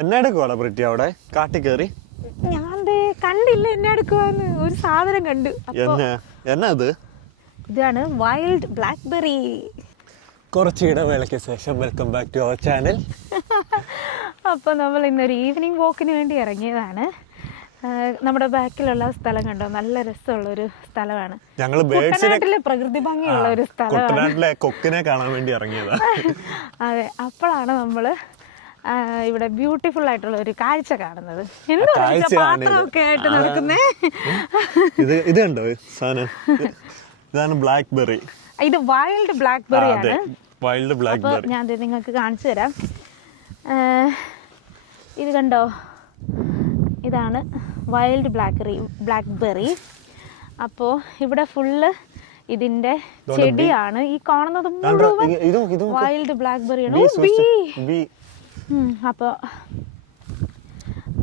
എന്നെ എടുക്കുവാണോ പ്രിറ്റി അവിടെ കാട്ടി കയറി? ഞാൻ കണ്ടില്ല എന്നെ എടുക്കുവാന്ന്. ഒരു സാധനം കണ്ടു. എന്നത് ഇതാണ് വൈൽഡ് ബ്ലാക്ക്ബെറി. കുറച്ച് ഇടവേളയ്ക്ക് ശേഷം welcome back to our channel. അപ്പോൾ നമ്മൾ ഇന്നൊരു ഈവനിങ് വാക്കിന് വേണ്ടി ഇറങ്ങിയതാണ്. നമ്മുടെ ബാക്കിലുള്ള സ്ഥലം കണ്ടോ, നല്ല രസമുള്ളൊരു സ്ഥലമാണ്. കുട്ടനാട്ടിലെ പ്രകൃതി ഭംഗിയുള്ള ഒരു സ്ഥലമാണ്. കൊക്കിനെ കാണാൻ വേണ്ടി ഇറങ്ങിയതാണ്. അതെ, അപ്പോഴാണ് നമ്മൾ ഇവിടെ ബ്യൂട്ടിഫുൾ ആയിട്ടുള്ള ഒരു കാഴ്ച കാണുന്നത്. എന്ത് പാത്രമൊക്കെ ആയിട്ട് നടക്കുന്നേ. ഇത് കണ്ടോ സാധനം? ഇതാണ് ബ്ലാക്ക്ബെറി. ഇത് വൈൽഡ് ബ്ലാക്ക്ബെറി ആണ്. വൈൽഡ് ബ്ലാക്ക്ബെറി ഞാൻ നിങ്ങൾക്ക് കാണിച്ചു തരാം. ഇത് കണ്ടോ, ഇതാണ് വൈൽഡ് ബ്ലാക്ക്ബെറി. അപ്പോൾ ഇവിടെ ഫുള്ള് ഇതിന്റെ ചെടിയാണ്. ഈ കാണുന്നത് മുഴുവൻ വൈൽഡ് ബ്ലാക്ക്ബെറി ആണ്.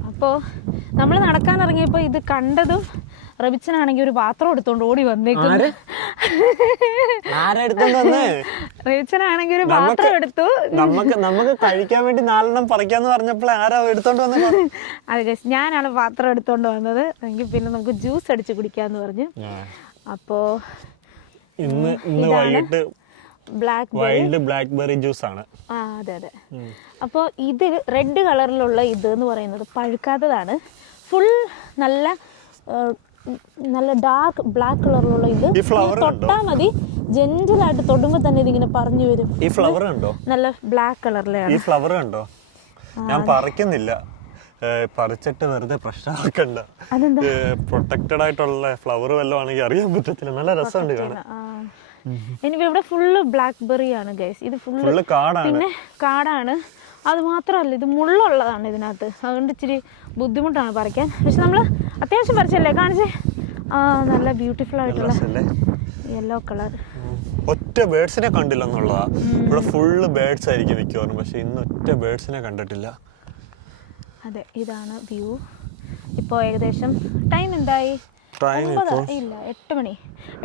അപ്പോൾ നമ്മൾ നടക്കാൻ ഇറങ്ങിയപ്പോൾ ഇത് കണ്ടതും റബിച്ചനാണെങ്കിൽ ഒരു പാത്രം എടുത്തോണ്ട് ഓടി വന്നേക്കുന്നു. റബിച്ചനാണെങ്കിൽ ഒരു പാത്രം എടുത്തു. നമുക്ക് കഴിക്കാൻ വേണ്ടി 4 പറിക്കാന്ന് പറഞ്ഞപ്പോൾ ആരാ എടുത്തോണ്ട് വന്നത്? അതെ, ഞാനാണ് പാത്രം എടുത്തോണ്ട് വന്നത്. എങ്കിൽ പിന്നെ നമുക്ക് ജ്യൂസ് അടിച്ച് കുടിക്കാന്ന് പറഞ്ഞു. അപ്പോ ഇന്ന് വൈകിട്ട് വൈൽഡ് ബ്ലാക്ക്ബെറി ജ്യൂസ് ആണ്. അതെ അതെ. അപ്പോൾ ഇത് റെഡ് കളറിലുള്ള ഇത് എന്ന് പറയുന്നത് പഴുക്കാത്തതാണ്. ഫുൾ നല്ല ഡാർക്ക് ബ്ലാക്ക് കളറിലുള്ള ഇത് തൊട്ടാൽ മതി. ജെന്റിലായിട്ട് തൊടുമ്പോൾ തന്നെ ഇതിങ്ങനെ പറഞ്ഞു വരും. ഈ ഫ്ലവർ കണ്ടോ, നല്ല ബ്ലാക്ക് കളറിലാണ്. ഈ ഫ്ലവർ കണ്ടോ? ഞാൻ പറിക്കുന്നില്ല, പറിച്ചിട്ട് വെറുതെ പ്രശ്നമാക്കണ്ട. പ്രൊട്ടക്റ്റഡ് ആയിട്ടുള്ള ഫ്ലവർ വല്ലതും ആണെങ്കിൽ അറിയാൻ പറ്റത്തില്ല. നല്ല രസമുണ്ട് കാണാൻ. എനിക്ക് ഇവിടെ ഫുള്ള് ബ്ലാക്ക്ബെറി ആണ് ഗൈസ്. ഇത് ഫുള്ള് കാടാണ്. പിന്നെ കാടാണ്. അത് മാത്രമല്ല, ഇത് മുള്ളുള്ളതാണ് ഇതിനകത്ത്. അതുകൊണ്ട് ഇച്ചിരി ബുദ്ധിമുട്ടാണ് പറിക്കാൻ. പക്ഷെ നമ്മൾ അത്യാവശ്യം പറിച്ചല്ലേ കാണിച്ചേ. നല്ല ബ്യൂട്ടിഫുൾ ആയിട്ടുള്ള യെല്ലോ കളർ. ഒറ്റ ബേർഡ്സിനെ കണ്ടില്ല എന്നുള്ളതാ. ഇവിടെ ഫുള്ള് ബേർഡ്സ് ആയിരിക്കും മിക്കവാറും. പക്ഷെ ഇന്ന് ഒറ്റ ബേർഡ്സിനെ കണ്ടിട്ടില്ല. അതെ, ഇതാണ് വ്യൂ. ഇപ്പോൾ ഏകദേശം ടൈം എന്തായി? ഇല്ല, 8 മണി.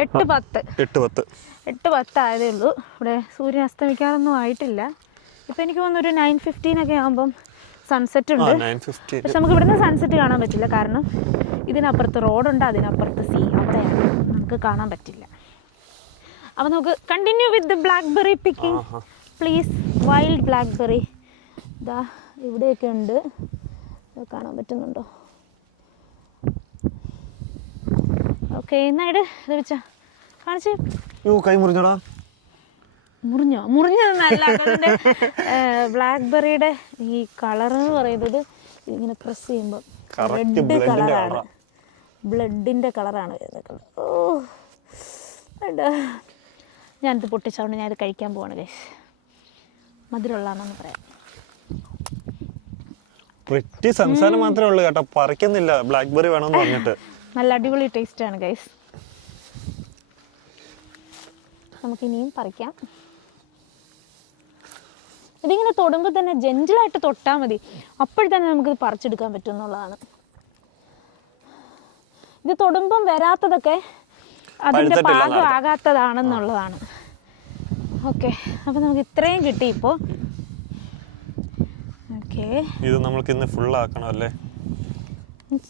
8:10 ആയതേ ഉള്ളൂ. ഇവിടെ സൂര്യൻ അസ്തമിക്കാറൊന്നും ആയിട്ടില്ല. ഇപ്പം എനിക്ക് തോന്നുന്നു ഒരു 9:15 ഒക്കെ ആകുമ്പം സൺസെറ്റ് ഉണ്ട്. പക്ഷെ നമുക്ക് ഇവിടുന്ന് സൺസെറ്റ് കാണാൻ പറ്റില്ല. കാരണം ഇതിനപ്പുറത്ത് റോഡുണ്ട്, അതിനപ്പുറത്ത് സീ. അവിടെയാണ്, നമുക്ക് കാണാൻ പറ്റില്ല. അപ്പോൾ നമുക്ക് continue with the blackberry picking please. Wild blackberry ഇതാ ഇവിടെയൊക്കെ ഉണ്ട്. കാണാൻ പറ്റുന്നുണ്ടോ? ഓക്കെ, എന്നായിട്ട് ലഭിച്ച കാണിച്ച്. കൈ മുറിഞ്ഞോടാ. മുറിഞ്ഞതെന്നല്ല, ബ്ലാക്ക്ബെറിയുടെ ഈ കളർ എന്ന് പറയുന്നത് ഇങ്ങനെ പ്രസ് ചെയ്യുമ്പോൾ റെഡ് കളറാണ്, ബ്ലഡിന്റെ കളറാണ് വരുന്നത്. ഞാനിത് പൊട്ടിച്ചോണ്ട് ഞാനിത് കഴിക്കാൻ പോവാണ് ഗൈസ്. മധുരമുള്ളതാണെന്ന് പറയാം. സംസാരം മാത്രമേ ഉള്ളൂ കേട്ടോ, പറിക്കുന്നില്ല. ബ്ലാക്ക്ബെറി വേണമെന്ന് പറഞ്ഞിട്ട് നല്ല അടിപൊളി ടേസ്റ്റ് ആണ് ഗൈസ്. നമുക്കിനിയും പറിക്കാം. ഇതിങ്ങനെ തൊടുമ്പോൾ തന്നെ ജെന്റിലായിട്ട് തൊട്ടാൽ മതി, അപ്പോഴത്തന്നെ നമുക്കിത് പറിച്ചെടുക്കാൻ പറ്റും എന്നുള്ളതാണ്. ഇത് തൊടുമ്പം വരാത്തതൊക്കെ അതിൻ്റെ പാകമാകാത്തതാണെന്നുള്ളതാണ്. ഓക്കെ, അപ്പോൾ നമുക്ക് ഇത്രയും കിട്ടി ഇപ്പോൾ. ഓക്കെ, ഇത് നമുക്ക് ഇന്ന് ഫുൾ ആക്കണം അല്ലേ?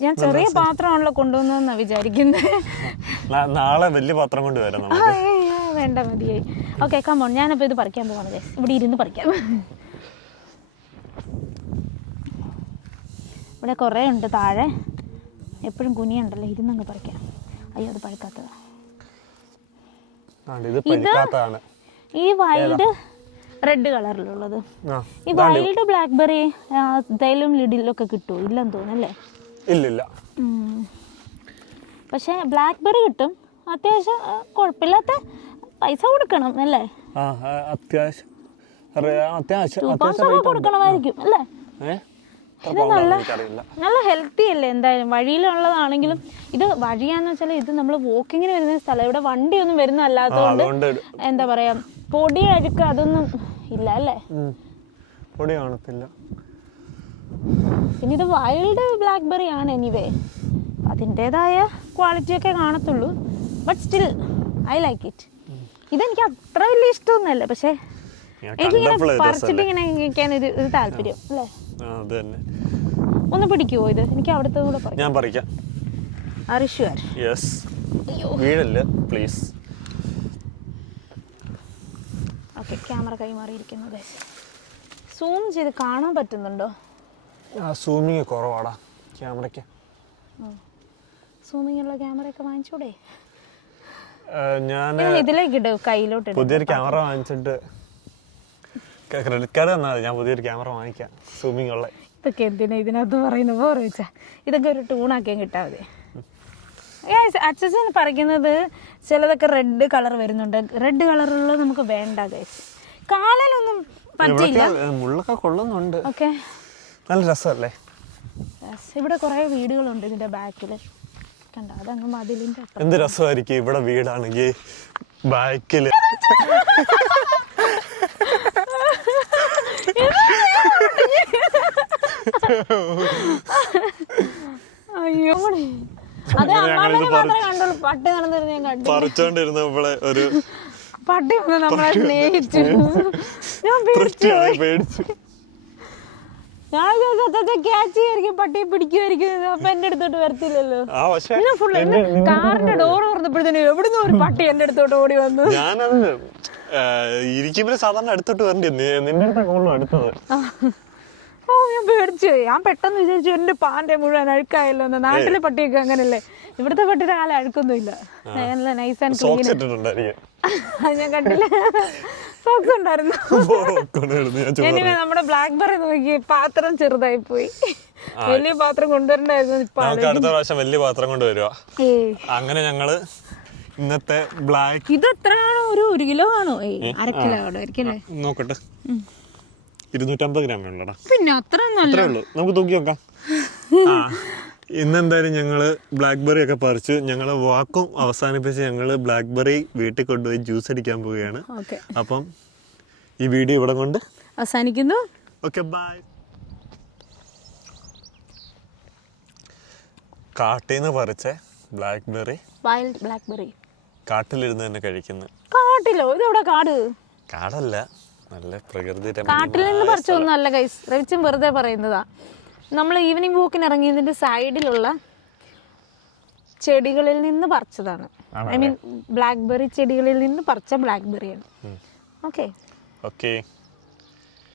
ഞാൻ ചെറിയ പാത്രമാണല്ലോ കൊണ്ടുവന്നതെന്നാണ് വിചാരിക്കുന്നത്. നാളെ വലിയ പാത്രം കൊണ്ട് വരാം. വേണ്ട, മതിയായി. Okay, come on. ഞാനപ്പോൾ ഇത് പറിക്കാൻ പോവാണ് ഗൈസ്. ഇവിടെ ഇരുന്ന് പറിക്കാം. ഇവിടെ കുറേ ഉണ്ട് താഴെ. എപ്പോഴും കുനിയുണ്ടല്ലോ, ഇരുന്നങ്ങ് പറിക്കാം. അയ്യോ, അത് പഴുക്കാത്തതാണ്. ഈ വൈൽഡ് റെഡ് കളറിലുള്ളത്. ഈ വൈൽഡ് ബ്ലാക്ക്ബെറി തൈലും ലിഡിലൊക്കെ കിട്ടുമോ? ഇല്ലെന്ന് തോന്നുന്നല്ലേ? ഇല്ലില്ല. പക്ഷെ ബ്ലാക്ക്ബെറി കിട്ടും. അത്യാവശ്യം കുഴപ്പമില്ലാത്ത പൈസ കൊടുക്കണം അല്ലേ? അത്യാവശ്യം കൊടുക്കണമായിരിക്കും അല്ലേ? ഇത് നല്ല ഹെൽത്തി അല്ലേ? എന്തായാലും വഴിയിലുള്ളതാണെങ്കിലും. ഇത് വഴിയാന്ന് വെച്ചാൽ ഇത് നമ്മൾ വാക്കിങ്ങിന് വരുന്ന സ്ഥലം. ഇവിടെ വണ്ടിയൊന്നും വരുന്നതല്ലാത്തതുകൊണ്ട് എന്താ പറയാ, പൊടി അഴുക്ക് അതൊന്നും ഇല്ല അല്ലേ? പൊടി കാണത്തില്ല. പിന്നെ ഇത് വൈൽഡ് ബ്ലാക്ക്ബെറി ആണ്. എനിവേ അതിൻ്റെതായ ക്വാളിറ്റി ഒക്കെ കാണത്തുള്ളൂ. But still I like it. ഇതെനിക്ക് അത്ര വലിയ ഇഷ്ടമൊന്നുമല്ല, പക്ഷെ എനിക്കിങ്ങനെ പറിച്ചിട്ട് ഇങ്ങനെ കഴിക്കാൻ ഇത് താല്പര്യം അല്ലേ? അത് തന്നെ. ഒന്ന് പിടിക്കുവോ ഇത്? എനിക്ക് അവിടുത്തെ കൂടെ പറയാം. ഞാൻ പറിക്കാം. യെസ്, വീഴല്ല പ്ലീസ്. ഓക്കെ, ക്യാമറ കൈമാറിയിരിക്കുന്നത് സൂം ചെയ്ത് കാണാൻ പറ്റുന്നുണ്ടോ? സൂമിങ് കുറവാടാ ക്യാമറയ്ക്ക്. സൂമിങ് ഉള്ള ക്യാമറയൊക്കെ വാങ്ങിച്ചൂടെ? ഞാൻ ഇതിലേക്ക് ഇട്, കയ്യിലോട്ട് പുതിയൊരു ക്യാമറ വാങ്ങിച്ചിട്ട് ക്രെഡിറ്റ് കാർഡ് തന്നാൽ ഞാൻ പുതിയൊരു ക്യാമറ വാങ്ങിക്കാം സൂമിങ് ഉള്ള. ഇതൊക്കെ എന്തിനാ ഇതിനകത്ത് പറയുന്നത്? പോറ വെച്ചാൽ ഇതൊക്കെ ഒരു ടൂണാക്കിയാൽ കിട്ടാൽ മതി. അച്ഛൻ പറിക്കുന്നത് ചിലതൊക്കെ റെഡ് കളർ വരുന്നുണ്ട്. റെഡ് കളറുള്ളത് നമുക്ക് വേണ്ട ഗൈസ്. കാലിലൊന്നും പറ്റില്ല, മുള്ളൊക്കെ കൊള്ളുന്നുണ്ട്. ഓക്കെ, നല്ല രസമല്ലേ? ഇവിടെ കുറെ വീടുകളുണ്ട് ഇതിന്റെ ബാക്കിൽ, കണ്ട അതങ്ങ് മതിലിന്റെ. എന്ത് രസമായിരിക്കും ഇവിടെ വീടാണെങ്കിൽ ബാക്കില്. അയ്യോ, അതെ അമ്മാമ്മനെ മാത്രമേ കണ്ടുള്ളൂ. പട്ടി നടന്നിരുന്ന ഞാൻ കണ്ടു. പറിച്ചോണ്ടിരുന്നപ്പോളെ ഒരു പട്ടി വന്ന് നമ്മളെ സ്നേഹിച്ചു. ഞാൻ പേടിച്ചു. ഞാൻ ക്യാച്ച് ചെയ്യായിരിക്കും, പട്ടിയെ പിടിക്കുമായിരിക്കും. അപ്പൊ എന്റെ അടുത്തോട്ട് വരത്തില്ലല്ലോ. ഫുള്ള് കാറിന്റെ ഡോർ തുറന്നപ്പോഴത്തേനും എവിടുന്ന് ഒരു പട്ടി എന്റെ അടുത്തോട്ട് ഓടി വന്നു. ഞാനത് ഇരിക്കുമ്പോൾ സാധാരണ അടുത്തോട്ട് വരണ്ടേ, നിന്റെ അടുത്തത്. ഓ, ഞാൻ പേടിച്ചു. ഞാൻ പെട്ടെന്ന് വിചാരിച്ചു എന്റെ പാന്റെ മുഴുവൻ അഴുക്കായല്ലോ എന്ന്. നാട്ടിലെ പട്ടിയൊക്കെ അങ്ങനല്ലേ, ഇവിടുത്തെ പട്ടിയുടെ കാലം അഴുക്കൊന്നും ഇല്ല. നല്ല നൈസ് ആൻഡ് ക്ലീൻ. ഞാൻ കണ്ടില്ല, സോക്സ് ഉണ്ടായിരുന്നു. എനിവേ നമ്മുടെ ബ്ലാക്ക്ബെറി നോക്കി പാത്രം ചെറുതായി പോയി. വലിയ പാത്രം കൊണ്ടുവരണ്ടായിരുന്നു. അടുത്ത പ്രാവശ്യം വലിയ പാത്രം കൊണ്ടുവരുക. അങ്ങനെ ഞങ്ങള് ഇന്നത്തെ ബ്ലാക്ക് ഇത് എത്രയാണോ? ഒരു കിലോ ആണോ? 1/2 കിലോ ആയിരിക്കും അല്ലേ? നോക്കട്ടെ, 250 ഗ്രാം ഉള്ളടാ. പിന്നെ അത്ര അത്രേ ഉള്ളൂ, നമുക്ക് തൂക്കി നോക്കാം. ഇന്നെന്തായാലും ഞങ്ങള് ബ്ലാക്ക്ബെറി ഒക്കെ പറിച്ചു. ഞങ്ങള് വാക്കും അവസാനിപ്പിച്ച് ഞങ്ങള് ബ്ലാക്ക്ബെറി വീട്ടിൽ കൊണ്ടുപോയി ജ്യൂസ് അടിക്കാൻ പോവുകയാണ്. അപ്പം ഈ വീഡിയോ ഇവിടെ കൊണ്ട് അവസാനിക്കുന്നു. Okay, bye. കാട്ടീന്ന് പറിച്ച ബ്ലാക്ക്ബെറി, വൈൽഡ് ബ്ലാക്ക്ബെറി കാട്ടിലിരുന്ന് തന്നെ കഴിക്കുന്നു. കാട്ടിലോ? ഇതെവിടെ കാട്? കാടല്ല, നല്ല പ്രകൃതി. കാട്ടിൽ നിന്ന് പറിച്ചൊന്നും അല്ല ഗൈസ്, രവിച്ചും വെറുതെ പറയുന്നതാ. നമ്മൾ ഈവനിങ് വാക്കിന് ഇറങ്ങിയതിന്റെ സൈഡിലുള്ള ചെടികളിൽ നിന്ന് പറിച്ചതാണ്. ഐ മീൻ ബ്ലാക്ക്ബെറി ചെടികളിൽ നിന്ന് പറിച്ച ബ്ലാക്ക്ബെറിയാണ്. ഓക്കെ.